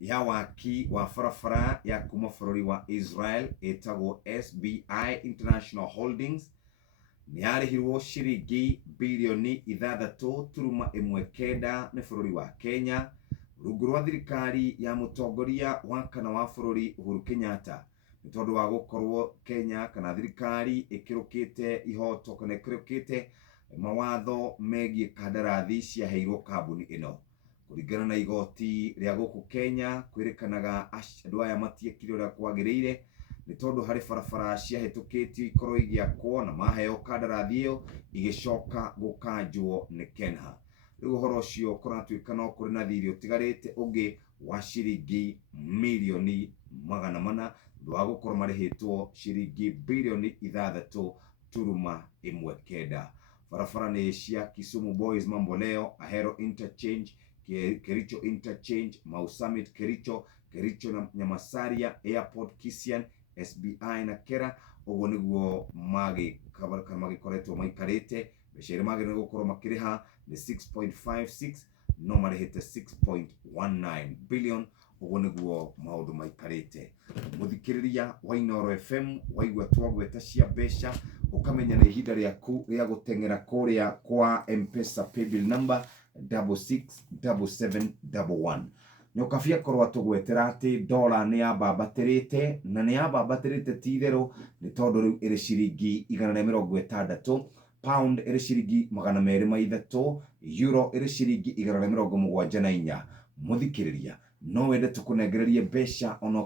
ya waki wa barabara ya kuma bũrũri wa Israel ĩtagwo SBI International Holdings nĩ yarĩhirwo ciringi bilioni 6.19 nĩ bũrũri wa Kenya rungu rwa thirikari ya mũtongoria wa kana wa bũrũri Uhuru Kenyatta nĩ tondũ wa gũkorwo Kenya kana thirikari ĩkĩrũkĩte ihoto kana ĩkĩrũkĩte mawatho megiĩ kandarathi ciaheirwo kambuni ĩno. Kũringana na igoti rĩa gũkũ Kenya kwĩrĩkanaga andũ aya matiekire ũrĩa kwagĩrĩire nĩ tondũ harĩ barabara ciahĩtũkĩtio ikorwo igĩakwo na maheo kandarathi ĩyo igĩcoka gũkanjwo nĩ Kenha. Rĩu ũhoro ũcio kũratuĩka no kũrĩ na thirĩ ũtigarĩte ũngĩ wa ciringi milioni 400 thutha wa gũkorwo marĩhĩtwo ciringi bilioni 6.19. Barabara nĩ cia Kisumu Boys Mamboleo, Ahero Interchange, Kericho Interchange, Mau Summit Kericho, Kericho na Nyamasaria, Airport Kisian, SBI na Kera. Ũguo nĩguo magĩkoretwo maikarĩte. Mbeca iria magĩrĩirwo gũkorwo makĩrĩha nĩ 6.56 no marĩhĩte 6.19 billion. Ũguo nĩguo maũndũ maikarĩte. Mũthikĩrĩria wa Inooro FM waigua twagweta cia mbeca ukamenya nĩ ihinda rĩaku rĩa gũteng'era kũrĩa kwa M-Pesa paybill number 667711. Nyokabia korwo tũgwetera atĩ dola nĩ yambambatĩrĩte na nĩ yambambatĩrĩte ti itherũ nĩ tondũ rĩu ĩrĩ ciringi 160, pound ĩrĩ ciringi 203, euro ĩrĩ ciringi 174. Mũthikĩrĩria no wende tũkũnengererie mbeca ona